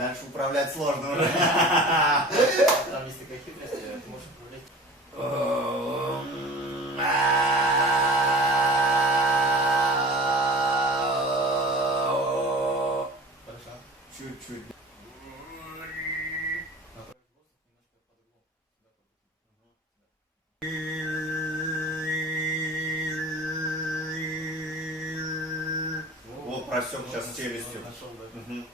дальше управлять сложно уже. Там есть такая хитрость, ты можешь управлять. Хорошо. Чуть-чуть. О, просек сейчас челюстью. Нашел, да. Мгм.